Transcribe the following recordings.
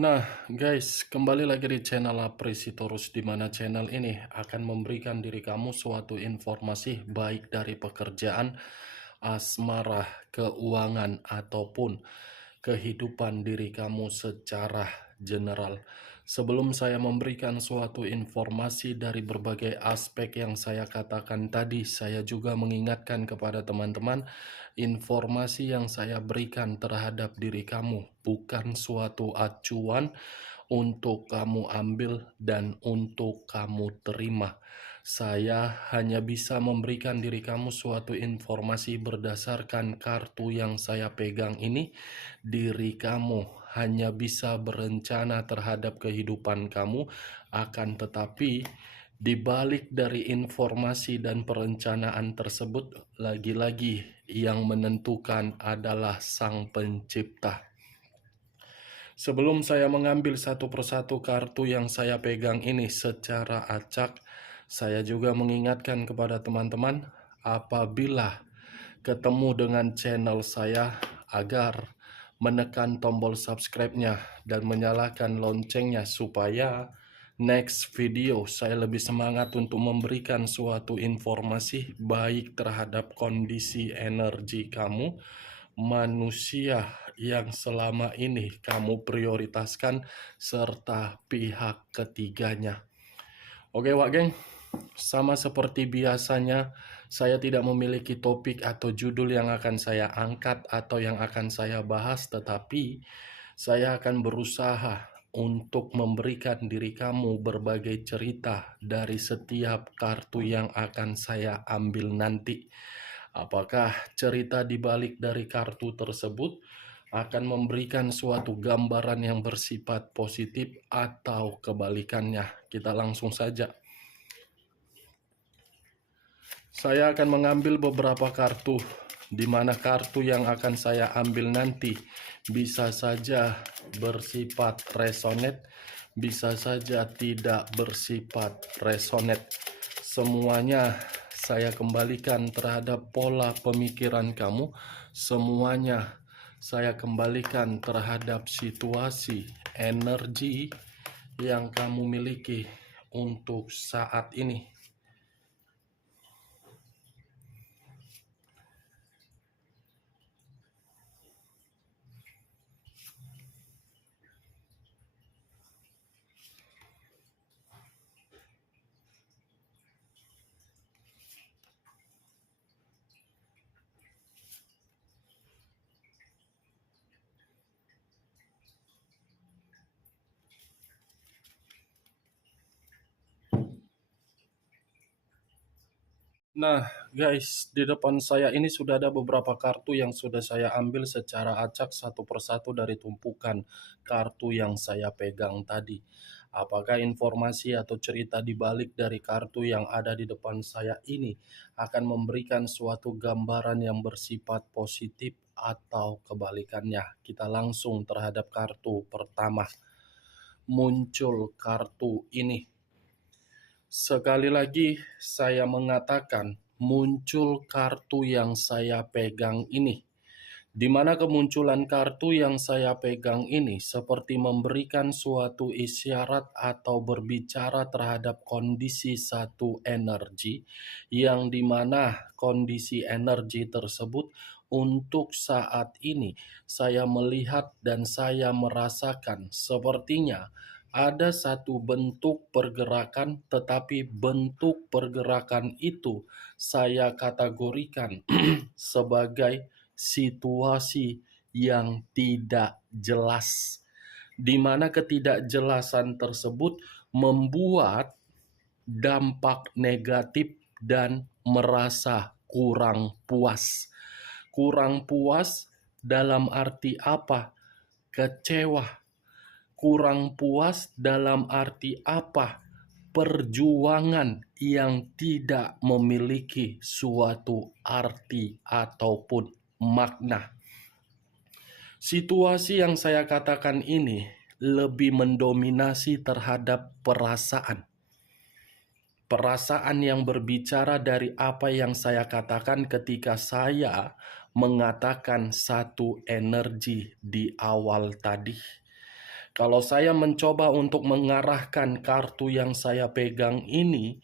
Nah, guys, kembali lagi di channel Apresitorus, di mana channel ini akan memberikan diri kamu suatu informasi baik dari pekerjaan, asmara, keuangan, ataupun kehidupan diri kamu secara general. Sebelum saya memberikan suatu informasi dari berbagai aspek yang saya katakan tadi, saya juga mengingatkan kepada teman-teman, informasi yang saya berikan terhadap diri kamu bukan suatu acuan untuk kamu ambil dan untuk kamu terima. Saya hanya bisa memberikan diri kamu suatu informasi berdasarkan kartu yang saya pegang ini. Diri kamu hanya bisa berencana terhadap kehidupan kamu, akan tetapi di balik dari informasi dan perencanaan tersebut, lagi-lagi yang menentukan adalah Sang Pencipta. Sebelum saya mengambil satu persatu kartu yang saya pegang ini secara acak, saya juga mengingatkan kepada teman-teman, apabila ketemu dengan channel saya, agar menekan tombol subscribe-nya dan menyalakan loncengnya supaya next video saya lebih semangat untuk memberikan suatu informasi baik terhadap kondisi energi kamu, manusia yang selama ini kamu prioritaskan, serta pihak ketiganya. Oke Wak Geng, sama seperti biasanya, saya tidak memiliki topik atau judul yang akan saya angkat atau yang akan saya bahas, tetapi saya akan berusaha untuk memberikan diri kamu berbagai cerita dari setiap kartu yang akan saya ambil nanti. Apakah cerita di balik dari kartu tersebut akan memberikan suatu gambaran yang bersifat positif atau kebalikannya? Kita langsung saja. Saya akan mengambil beberapa kartu, di mana kartu yang akan saya ambil nanti bisa saja bersifat resonate, bisa saja tidak bersifat resonate. Semuanya saya kembalikan terhadap pola pemikiran kamu, semuanya saya kembalikan terhadap situasi, energi yang kamu miliki untuk saat ini. Nah, guys, di depan saya ini sudah ada beberapa kartu yang sudah saya ambil secara acak satu persatu dari tumpukan kartu yang saya pegang tadi. Apakah informasi atau cerita di balik dari kartu yang ada di depan saya ini akan memberikan suatu gambaran yang bersifat positif atau kebalikannya? Kita langsung terhadap kartu pertama. Muncul kartu ini. Sekali lagi saya mengatakan, muncul kartu yang saya pegang ini. Di mana kemunculan kartu yang saya pegang ini seperti memberikan suatu isyarat atau berbicara terhadap kondisi satu energi, yang dimana kondisi energi tersebut untuk saat ini saya melihat dan saya merasakan sepertinya ada satu bentuk pergerakan, tetapi bentuk pergerakan itu saya kategorikan sebagai situasi yang tidak jelas, di mana ketidakjelasan tersebut membuat dampak negatif dan merasa kurang puas. Kurang puas dalam arti apa? Kecewa. Kurang puas dalam arti apa? Perjuangan yang tidak memiliki suatu arti ataupun makna. Situasi yang saya katakan ini lebih mendominasi terhadap perasaan. Perasaan yang berbicara dari apa yang saya katakan ketika saya mengatakan satu energi di awal tadi. Kalau saya mencoba untuk mengarahkan kartu yang saya pegang ini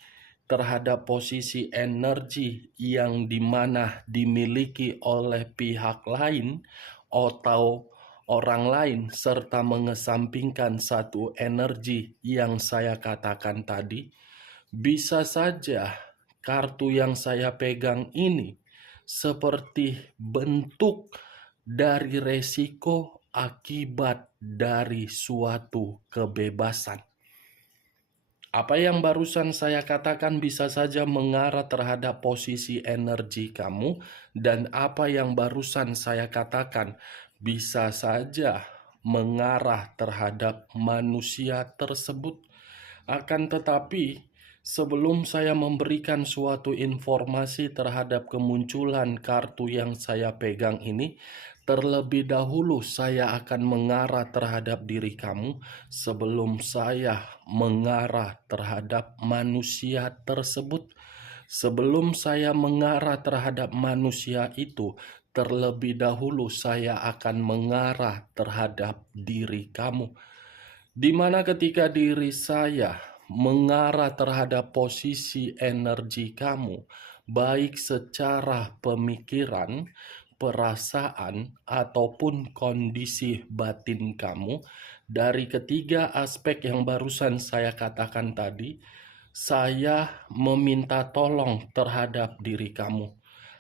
terhadap posisi energi yang dimana dimiliki oleh pihak lain atau orang lain, serta mengesampingkan satu energi yang saya katakan tadi, bisa saja kartu yang saya pegang ini seperti bentuk dari resiko akibat dari suatu kebebasan. Apa yang barusan saya katakan bisa saja mengarah terhadap posisi energi kamu, dan apa yang barusan saya katakan bisa saja mengarah terhadap manusia tersebut. Akan tetapi, sebelum saya memberikan suatu informasi terhadap kemunculan kartu yang saya pegang ini, terlebih dahulu saya akan mengarah terhadap diri kamu sebelum saya mengarah terhadap manusia tersebut. Sebelum saya mengarah terhadap manusia itu, terlebih dahulu saya akan mengarah terhadap diri kamu. Di mana ketika diri saya mengarah terhadap posisi energi kamu, baik secara pemikiran, perasaan, ataupun kondisi batin kamu, dari ketiga aspek yang barusan saya katakan tadi, saya meminta tolong terhadap diri kamu.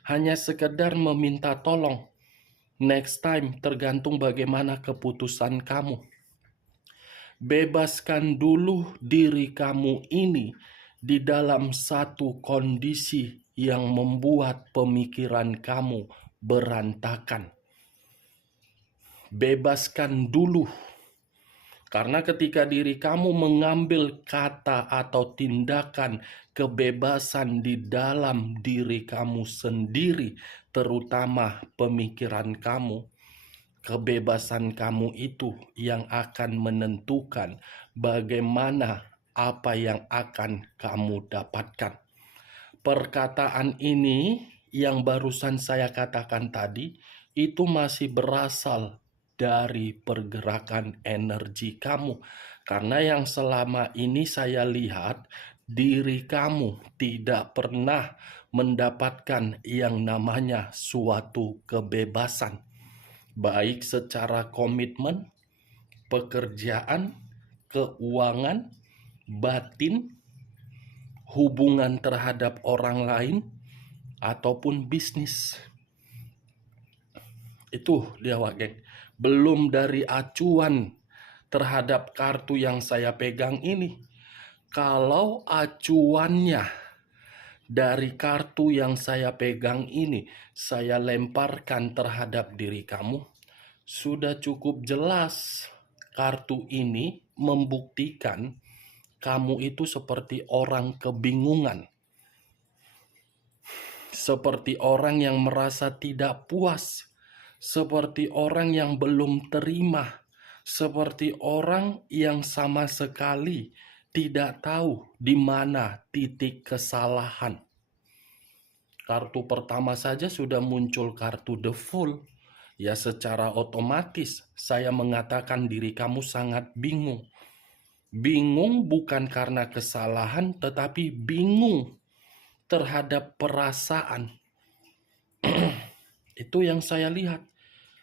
Hanya sekedar meminta tolong. Next time tergantung bagaimana keputusan kamu. Bebaskan dulu diri kamu ini di dalam satu kondisi yang membuat pemikiran kamu berantakan. Bebaskan dulu. Karena ketika diri kamu mengambil kata atau tindakan kebebasan di dalam diri kamu sendiri, terutama pemikiran kamu, kebebasan kamu itu yang akan menentukan bagaimana apa yang akan kamu dapatkan. Perkataan ini yang barusan saya katakan tadi, itu masih berasal dari pergerakan energi kamu. Karena yang selama ini saya lihat, diri kamu tidak pernah mendapatkan yang namanya suatu kebebasan. Baik secara komitmen, pekerjaan, keuangan, batin, hubungan terhadap orang lain, ataupun bisnis. Itu dia geng. Belum dari acuan terhadap kartu yang saya pegang ini. Kalau acuannya dari kartu yang saya pegang ini saya lemparkan terhadap diri kamu, sudah cukup jelas kartu ini membuktikan kamu itu seperti orang kebingungan. Seperti orang yang merasa tidak puas, seperti orang yang belum terima, seperti orang yang sama sekali tidak tahu di mana titik kesalahan. Kartu pertama saja sudah muncul kartu The Fool. Ya secara otomatis saya mengatakan diri kamu sangat bingung. Bingung bukan karena kesalahan, tetapi bingung terhadap perasaan. Itu yang saya lihat.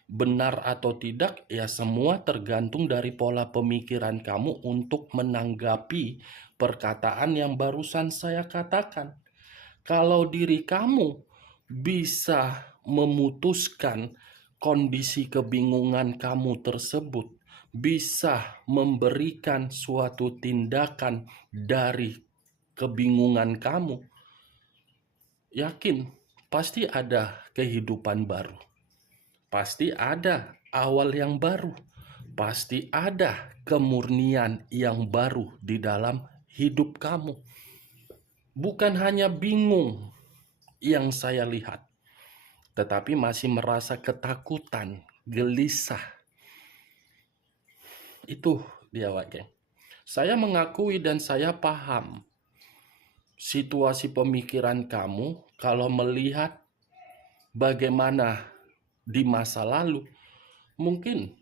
Benar atau tidak, ya semua tergantung dari pola pemikiran kamu untuk menanggapi perkataan yang barusan saya katakan. Kalau diri kamu bisa memutuskan kondisi kebingungan kamu tersebut, bisa memberikan suatu tindakan dari kebingungan kamu, yakin pasti ada kehidupan baru. Pasti ada awal yang baru. Pasti ada kemurnian yang baru di dalam hidup kamu. Bukan hanya bingung yang saya lihat, tetapi masih merasa ketakutan, gelisah. Itu dia geng. Saya mengakui dan saya paham situasi pemikiran kamu kalau melihat bagaimana di masa lalu, mungkin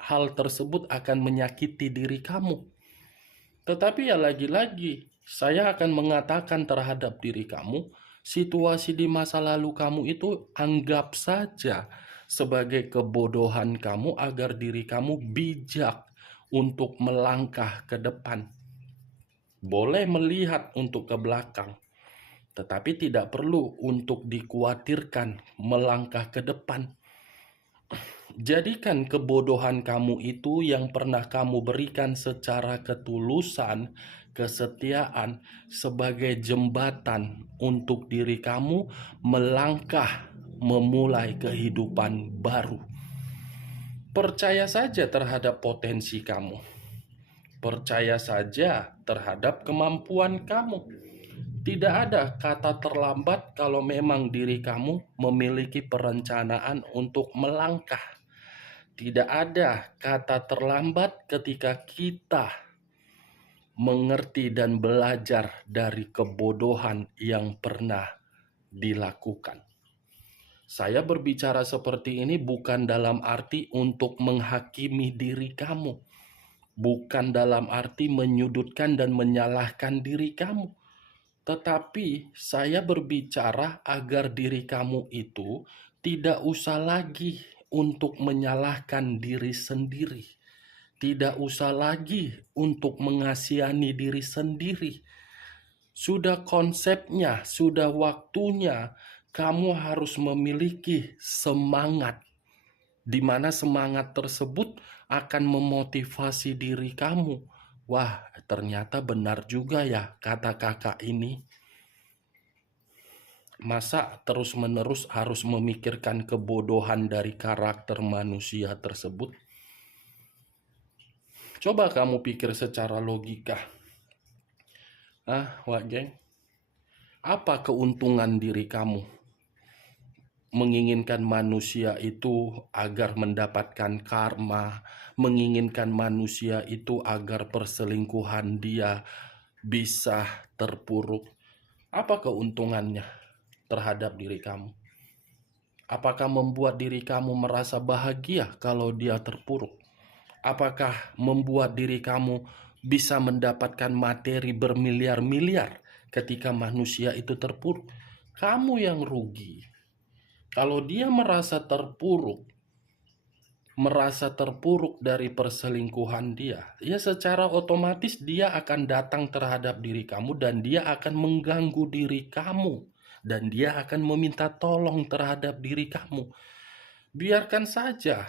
hal tersebut akan menyakiti diri kamu. Tetapi ya lagi-lagi, saya akan mengatakan terhadap diri kamu, situasi di masa lalu kamu itu anggap saja sebagai kebodohan kamu agar diri kamu bijak untuk melangkah ke depan. Boleh melihat untuk ke belakang, tetapi tidak perlu untuk dikhawatirkan melangkah ke depan. Jadikan kebodohan kamu itu yang pernah kamu berikan secara ketulusan, kesetiaan sebagai jembatan untuk diri kamu melangkah memulai kehidupan baru. Percaya saja terhadap potensi kamu. Percaya saja terhadap kemampuan kamu. Tidak ada kata terlambat kalau memang diri kamu memiliki perencanaan untuk melangkah. Tidak ada kata terlambat ketika kita mengerti dan belajar dari kebodohan yang pernah dilakukan. Saya berbicara seperti ini bukan dalam arti untuk menghakimi diri kamu, bukan dalam arti menyudutkan dan menyalahkan diri kamu, tetapi saya berbicara agar diri kamu itu tidak usah lagi untuk menyalahkan diri sendiri. Tidak usah lagi untuk mengasihani diri sendiri. Sudah konsepnya, sudah waktunya kamu harus memiliki semangat, di mana semangat tersebut akan memotivasi diri kamu. Wah, ternyata benar juga ya kata kakak ini. Masa terus-menerus harus memikirkan kebodohan dari karakter manusia tersebut? Coba kamu pikir secara logika. Wak geng, apa keuntungan diri kamu menginginkan manusia itu agar mendapatkan karma, menginginkan manusia itu agar perselingkuhan dia bisa terpuruk? Apa keuntungannya terhadap diri kamu? Apakah membuat diri kamu merasa bahagia kalau dia terpuruk? Apakah membuat diri kamu bisa mendapatkan materi bermiliar-miliar ketika manusia itu terpuruk? Kamu yang rugi. Kalau dia merasa terpuruk dari perselingkuhan dia, ya secara otomatis dia akan datang terhadap diri kamu dan dia akan mengganggu diri kamu. Dan dia akan meminta tolong terhadap diri kamu. Biarkan saja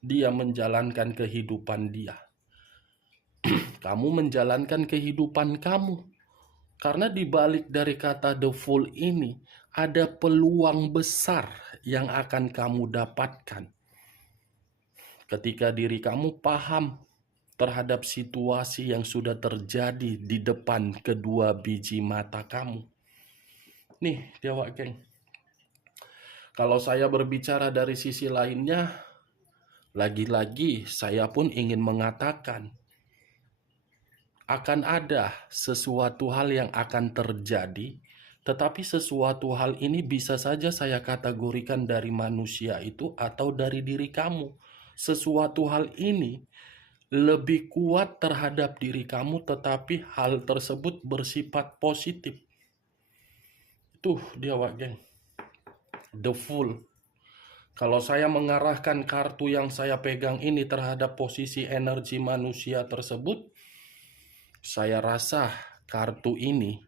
dia menjalankan kehidupan dia. Kamu menjalankan kehidupan kamu. Karena di balik dari kata the fool ini, ada peluang besar yang akan kamu dapatkan. Ketika diri kamu paham terhadap situasi yang sudah terjadi di depan kedua biji mata kamu. Nih, Dewa Geng. Kalau saya berbicara dari sisi lainnya, lagi-lagi saya pun ingin mengatakan akan ada sesuatu hal yang akan terjadi, tetapi sesuatu hal ini bisa saja saya kategorikan dari manusia itu atau dari diri kamu. Sesuatu hal ini lebih kuat terhadap diri kamu, tetapi hal tersebut bersifat positif. Tuh dia, Wak Geng. The Fool. Kalau saya mengarahkan kartu yang saya pegang ini terhadap posisi energi manusia tersebut, saya rasa kartu ini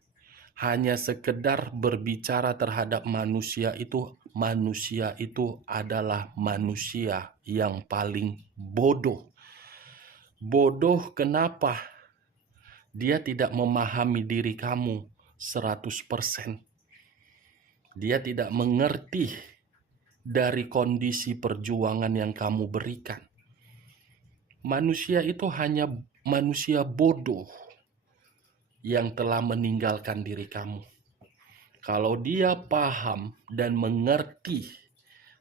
hanya sekedar berbicara terhadap manusia itu. Manusia itu adalah manusia yang paling bodoh. Bodoh kenapa? Dia tidak memahami diri kamu 100%. Dia tidak mengerti dari kondisi perjuangan yang kamu berikan. Manusia itu hanya manusia bodoh yang telah meninggalkan diri kamu. Kalau dia paham dan mengerti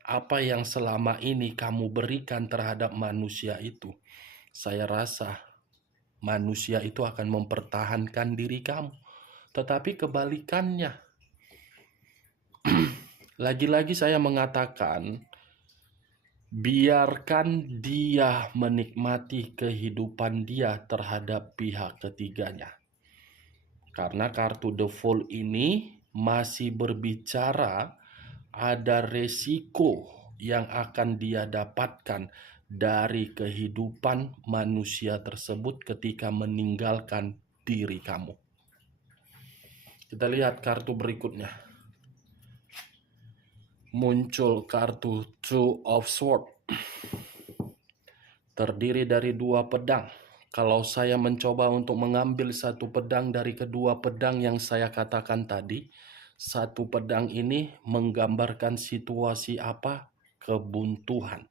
apa yang selama ini kamu berikan terhadap manusia itu, saya rasa manusia itu akan mempertahankan diri kamu. Tetapi kebalikannya. Lagi-lagi saya mengatakan, biarkan dia menikmati kehidupan dia terhadap pihak ketiganya. Karena kartu The Fool ini masih berbicara ada resiko yang akan dia dapatkan dari kehidupan manusia tersebut ketika meninggalkan diri kamu. Kita lihat kartu berikutnya. Muncul kartu Two of Swords. Terdiri dari 2 pedang. Kalau saya mencoba untuk mengambil satu pedang dari kedua pedang yang saya katakan tadi, satu pedang ini menggambarkan situasi apa? Kebuntuan,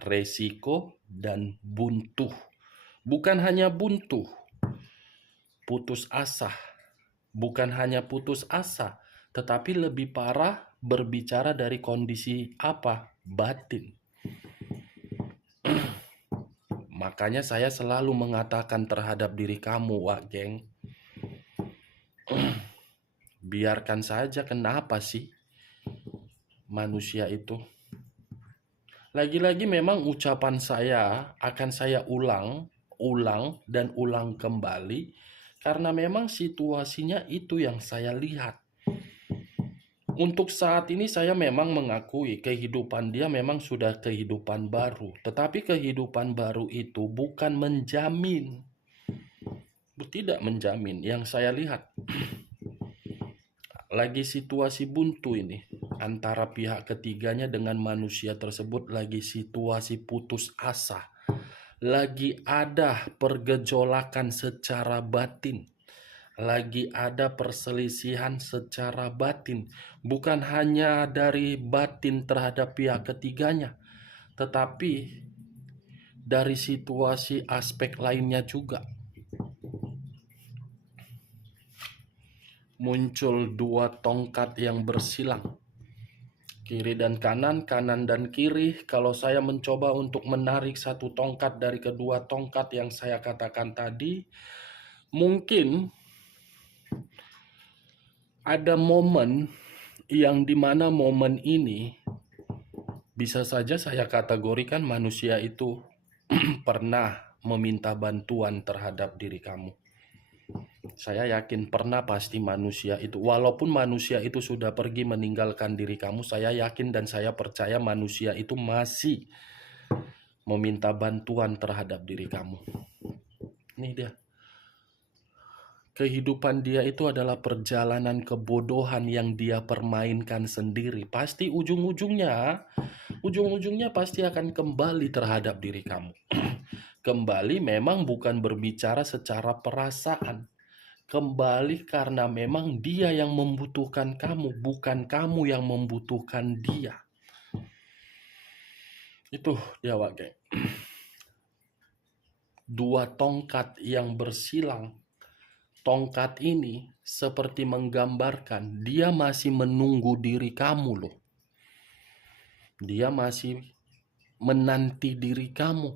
resiko, dan buntu. Bukan hanya buntu, putus asa. Bukan hanya putus asa, tetapi lebih parah berbicara dari kondisi apa? Batin. Makanya saya selalu mengatakan terhadap diri kamu, Wak Geng, biarkan saja, kenapa sih manusia itu. Lagi-lagi memang ucapan saya akan saya ulang dan ulang kembali karena memang situasinya itu yang saya lihat. Untuk saat ini saya memang mengakui kehidupan dia memang sudah kehidupan baru. Tetapi kehidupan baru itu bukan menjamin. Tidak menjamin yang saya lihat. Lagi situasi buntu ini. Antara pihak ketiganya dengan manusia tersebut lagi situasi putus asa. Lagi ada pergejolakan secara batin. Lagi ada perselisihan secara batin, bukan hanya dari batin terhadap pihak ketiganya, tetapi dari situasi aspek lainnya juga. Muncul 2 tongkat yang bersilang, kiri dan kanan, kanan dan kiri. Kalau saya mencoba untuk menarik satu tongkat dari kedua tongkat yang saya katakan tadi, mungkin ada momen yang dimana momen ini bisa saja saya kategorikan manusia itu pernah meminta bantuan terhadap diri kamu. Saya yakin pernah pasti manusia itu, walaupun manusia itu sudah pergi meninggalkan diri kamu, saya yakin dan saya percaya manusia itu masih meminta bantuan terhadap diri kamu. Ini dia. Kehidupan dia itu adalah perjalanan kebodohan yang dia permainkan sendiri. Pasti ujung-ujungnya pasti akan kembali terhadap diri kamu. Kembali memang bukan berbicara secara perasaan. Kembali karena memang dia yang membutuhkan kamu, bukan kamu yang membutuhkan dia. Itu dia, Wak Geng. 2 tongkat yang bersilang. Tongkat ini seperti menggambarkan dia masih menunggu diri kamu loh. Dia masih menanti diri kamu.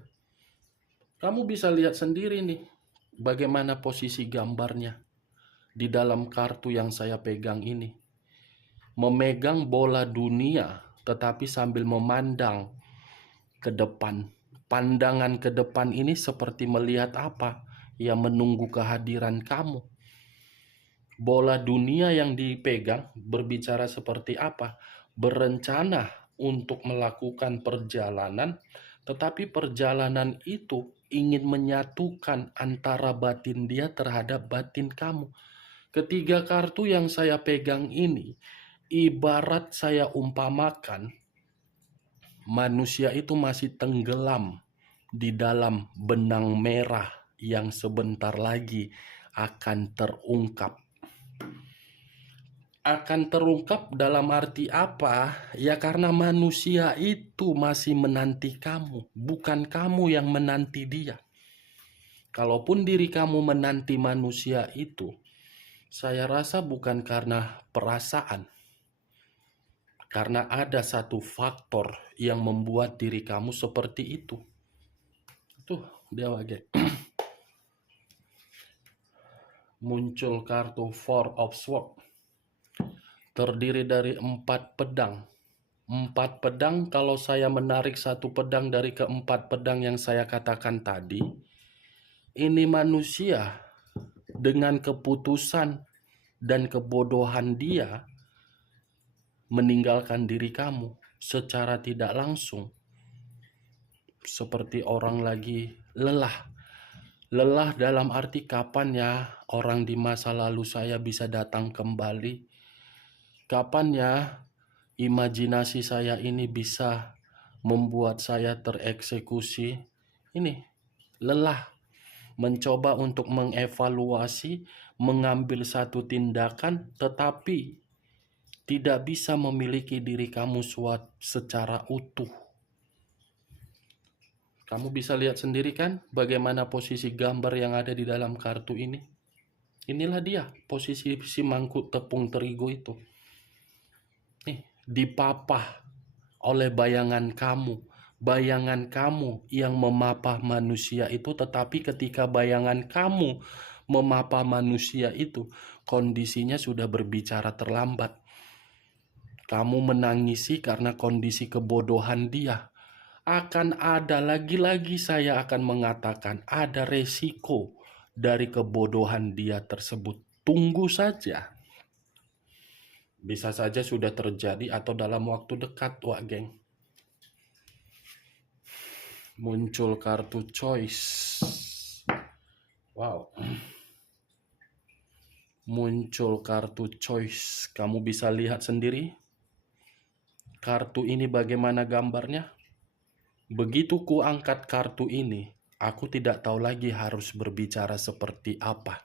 Kamu bisa lihat sendiri nih bagaimana posisi gambarnya di dalam kartu yang saya pegang ini. Memegang bola dunia tetapi sambil memandang ke depan. Pandangan ke depan ini seperti melihat apa? Ya, menunggu kehadiran kamu. Bola dunia yang dipegang berbicara seperti apa? Berencana untuk melakukan perjalanan, tetapi perjalanan itu ingin menyatukan antara batin dia terhadap batin kamu. Ketiga kartu yang saya pegang ini, ibarat saya umpamakan, manusia itu masih tenggelam di dalam benang merah yang sebentar lagi akan terungkap. Akan terungkap dalam arti apa? Ya karena manusia itu masih menanti kamu, bukan kamu yang menanti dia. Kalaupun diri kamu menanti manusia itu, saya rasa bukan karena perasaan. Karena ada satu faktor yang membuat diri kamu seperti itu. Tuh, dia wage. muncul kartu Four of Swords, terdiri dari 4 pedang. 4 pedang, kalau saya menarik satu pedang dari keempat pedang yang saya katakan tadi, ini manusia dengan keputusan dan kebodohan dia meninggalkan diri kamu secara tidak langsung. Seperti orang lagi lelah. Lelah dalam arti kapan ya orang di masa lalu saya bisa datang kembali? Kapan ya imajinasi saya ini bisa membuat saya tereksekusi? Ini lelah, mencoba untuk mengevaluasi, mengambil satu tindakan, tetapi tidak bisa memiliki diri kamu secara utuh. Kamu bisa lihat sendiri kan bagaimana posisi gambar yang ada di dalam kartu ini. Inilah dia posisi si mangkuk tepung terigu itu. Nih, dipapah oleh bayangan kamu. Bayangan kamu yang memapah manusia itu, tetapi ketika bayangan kamu memapah manusia itu, kondisinya sudah berbicara terlambat. Kamu menangisi karena kondisi kebodohan dia. Akan ada, lagi-lagi saya akan mengatakan, ada resiko dari kebodohan dia tersebut. Tunggu saja. Bisa saja sudah terjadi atau dalam waktu dekat, wak geng. Muncul kartu choice. Wow. Muncul kartu choice. Kamu bisa lihat sendiri kartu ini bagaimana gambarnya. Begitu ku angkat kartu ini, aku tidak tahu lagi harus berbicara seperti apa.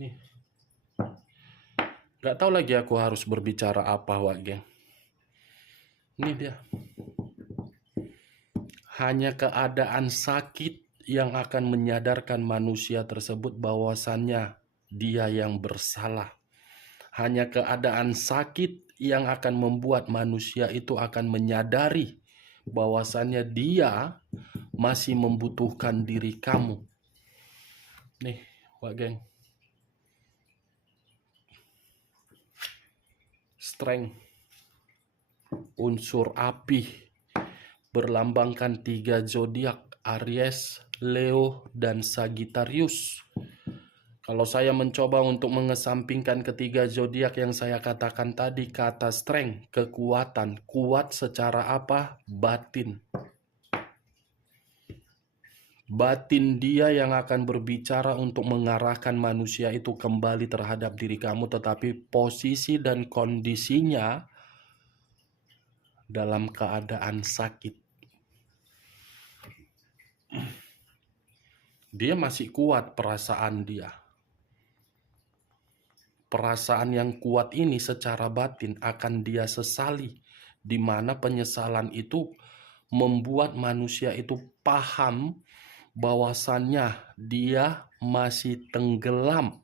Nih. Gak tahu lagi aku harus berbicara apa, wak geng. Ini dia. Hanya keadaan sakit yang akan menyadarkan manusia tersebut bahwasannya dia yang bersalah. Hanya keadaan sakit yang akan membuat manusia itu akan menyadari bahwasannya dia masih membutuhkan diri kamu. Nih, wak geng. Strength, unsur api, berlambangkan 3 zodiak, Aries, Leo, dan Sagittarius. Kalau saya mencoba untuk mengesampingkan ketiga zodiak yang saya katakan tadi, kata strength, kekuatan, kuat secara apa? Batin. Batin dia yang akan berbicara untuk mengarahkan manusia itu kembali terhadap diri kamu, tetapi posisi dan kondisinya dalam keadaan sakit. Dia masih kuat perasaan dia. Perasaan yang kuat ini secara batin akan dia sesali, di mana penyesalan itu membuat manusia itu paham bahwasannya dia masih tenggelam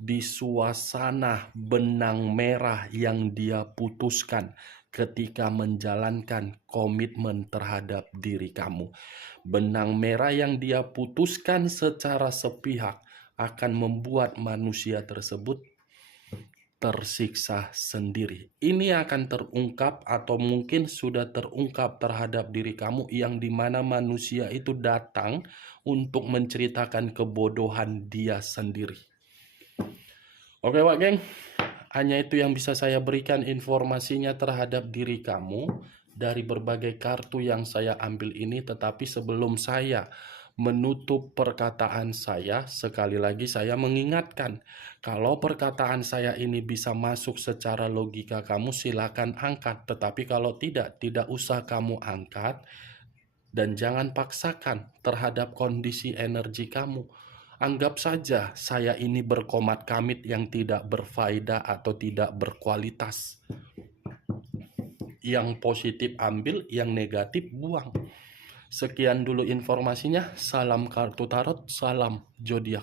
di suasana benang merah yang dia putuskan ketika menjalankan komitmen terhadap diri kamu. Benang merah yang dia putuskan secara sepihak akan membuat manusia tersebut tersiksa sendiri. Ini akan terungkap atau mungkin sudah terungkap terhadap diri kamu, yang dimana manusia itu datang untuk menceritakan kebodohan dia sendiri. Oke wak geng, hanya itu yang bisa saya berikan informasinya terhadap diri kamu dari berbagai kartu yang saya ambil ini. Tetapi sebelum saya menutup perkataan saya, sekali lagi saya mengingatkan, kalau perkataan saya ini bisa masuk secara logika kamu, silakan angkat. Tetapi kalau tidak usah kamu angkat, dan jangan paksakan terhadap kondisi energi kamu. Anggap saja saya ini berkomat kamit yang tidak berfaedah atau tidak berkualitas. Yang positif ambil, yang negatif buang. Sekian dulu informasinya. Salam kartu tarot, salam zodiak.